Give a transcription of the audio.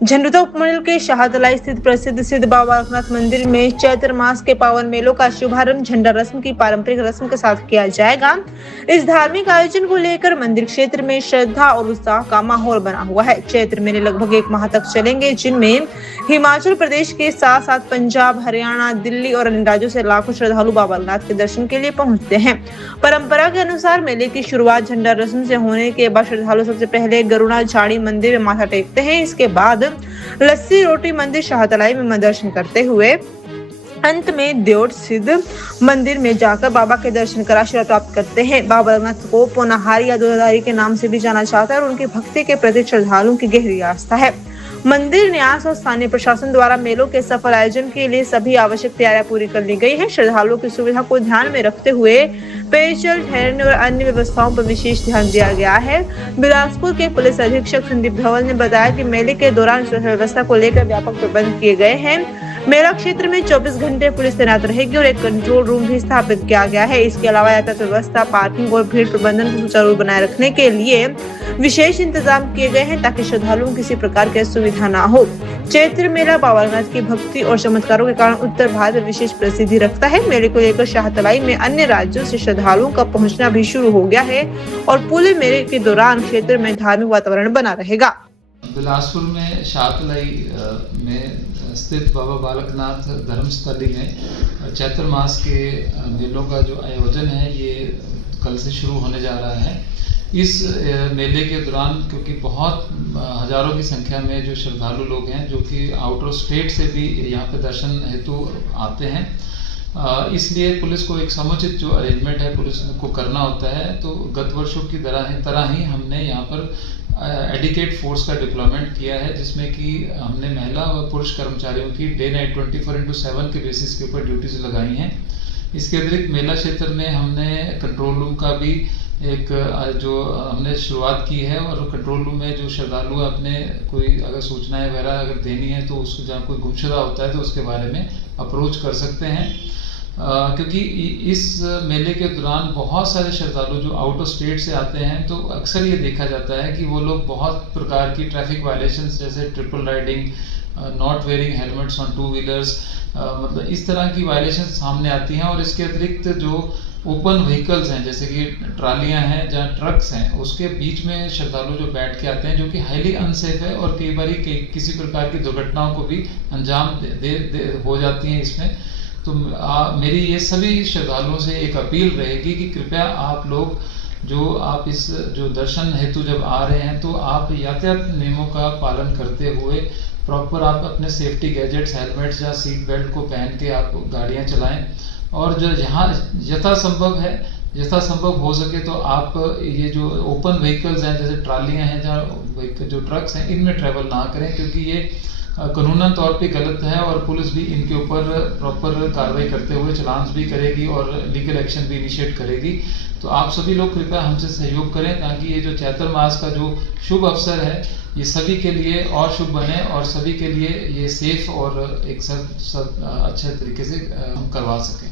झंडुता उपमंडल के शाहतलाई स्थित प्रसिद्ध सिद्ध बाबा बालकनाथ मंदिर में चैत्र मास के पावन मेलों का शुभारंभ झंडा रस्म की पारंपरिक रस्म के साथ किया जाएगा। इस धार्मिक आयोजन को लेकर मंदिर क्षेत्र में श्रद्धा और उत्साह का माहौल बना हुआ है। चैत्र मेले लगभग 1 माह तक चलेंगे, जिनमें हिमाचल प्रदेश के साथ साथ पंजाब, हरियाणा, दिल्ली और अन्य राज्यों से लाखों श्रद्धालु बाबा बालकनाथ के दर्शन के लिए पहुंचते हैं। परंपरा के अनुसार मेले की शुरुआत झंडा रस्म से होने के बाद श्रद्धालु सबसे पहले गरुड़ा झाड़ी मंदिर में माथा टेकते हैं। इसके बाद लस्सी रोटी मंदिर शाहतलाई में दर्शन करते हुए अंत में देवट सिद्ध मंदिर में जाकर बाबा के दर्शन कर आशीर्वाद प्राप्त करते हैं। बाबा बालकनाथ को पोनाहारी या दूधाधारी के नाम से भी जाना जाता है और उनकी भक्ति के प्रति श्रद्धालुओं की गहरी आस्था है। मंदिर न्यास और स्थानीय प्रशासन द्वारा मेलों के सफल आयोजन के लिए सभी आवश्यक तैयारियां पूरी कर ली गई है। श्रद्धालुओं की सुविधा को ध्यान में रखते हुए पेयजल, ठहरने और अन्य व्यवस्थाओं पर विशेष ध्यान दिया गया है। बिलासपुर के पुलिस अधीक्षक संदीप धवल ने बताया कि मेले के दौरान सुरक्षा व्यवस्था को लेकर व्यापक प्रबंध किए गए हैं। मेला क्षेत्र में 24 घंटे पुलिस तैनात रहेगी और एक कंट्रोल रूम भी स्थापित किया गया है। इसके अलावा यातायात व्यवस्था, पार्किंग और भीड़ प्रबंधन को सुचारू बनाए रखने के लिए विशेष इंतजाम किए गए हैं ताकि श्रद्धालुओं को किसी प्रकार की असुविधा न हो। चैत्र मेला बाबा बालकनाथ की भक्ति और चमत्कारों के कारण उत्तर भारत में विशेष प्रसिद्धि रखता है। मेले को लेकर शाहतलाई में अन्य राज्यों से श्रद्धालुओं का पहुंचना भी शुरू हो गया है और पूरे मेले के दौरान क्षेत्र में धार्मिक वातावरण बना रहेगा। बिलासपुर में शाहतलाई में स्थित बाबा बालकनाथ धर्मस्थली में चैत्र मास के मेलों का जो आयोजन है ये कल से शुरू होने जा रहा है। इस मेले के दौरान क्योंकि बहुत हजारों की संख्या में जो श्रद्धालु लोग हैं जो कि आउट ऑफ स्टेट से भी यहाँ पे दर्शन हेतु आते हैं, इसलिए पुलिस को एक समुचित जो अरेंजमेंट है पुलिस को करना होता है। तो गत वर्षों की तरह ही हमने यहाँ पर एडिकेट फोर्स का डिप्लॉयमेंट किया है, जिसमें कि हमने महिला व पुरुष कर्मचारियों की डे नाइट 24/7 के बेसिस के ऊपर ड्यूटीज लगाई हैं। इसके अतिरिक्त मेला क्षेत्र में हमने कंट्रोल रूम का भी एक जो हमने शुरुआत की है और कंट्रोल रूम में जो श्रद्धालु अपने कोई अगर सूचनाएं वगैरह अगर देनी है तो उसको जहाँ कोई गुमशुदा होता है तो उसके बारे में अप्रोच कर सकते हैं। क्योंकि इस मेले के दौरान बहुत सारे श्रद्धालु जो आउट ऑफ स्टेट से आते हैं तो अक्सर ये देखा जाता है कि वो लोग बहुत प्रकार की ट्रैफिक वायलेशंस जैसे triple riding, not wearing helmets on 2 wheelers, मतलब इस तरह की वायलेशंस सामने आती हैं। और इसके अतिरिक्त जो ओपन व्हीकल्स हैं जैसे कि ट्रालियां हैं, जहाँ ट्रक्स हैं, उसके बीच में श्रद्धालु जो बैठ के आते हैं जो कि हाईली अनसेफ है और कई बार किसी प्रकार की दुर्घटनाओं को भी अंजाम हो जाती हैं इसमें। तो मेरी ये सभी श्रद्धालुओं से एक अपील रहेगी कि कृपया आप लोग आप इस जो दर्शन हेतु जब आ रहे हैं तो आप यातायात नियमों का पालन करते हुए प्रॉपर आप अपने सेफ्टी गैजेट्स, हेलमेट्स या सीट बेल्ट को पहन के आप गाड़ियां चलाएं। और जो जहाँ यथासंभव हो सके तो आप ये जो ओपन व्हीकल्स हैं जैसे ट्रालियां हैं, जहाँ जो ट्रक्स हैं, इनमें ट्रैवल ना करें क्योंकि ये कानूनन तौर पे गलत है और पुलिस भी इनके ऊपर प्रॉपर कार्रवाई करते हुए चालान्स भी करेगी और लीगल एक्शन भी इनिशिएट करेगी। तो आप सभी लोग कृपया हमसे सहयोग करें ताकि ये जो चैत्र मास का जो शुभ अवसर है ये सभी के लिए और शुभ बने और सभी के लिए ये सेफ और एक सब अच्छे तरीके से हम करवा सकें।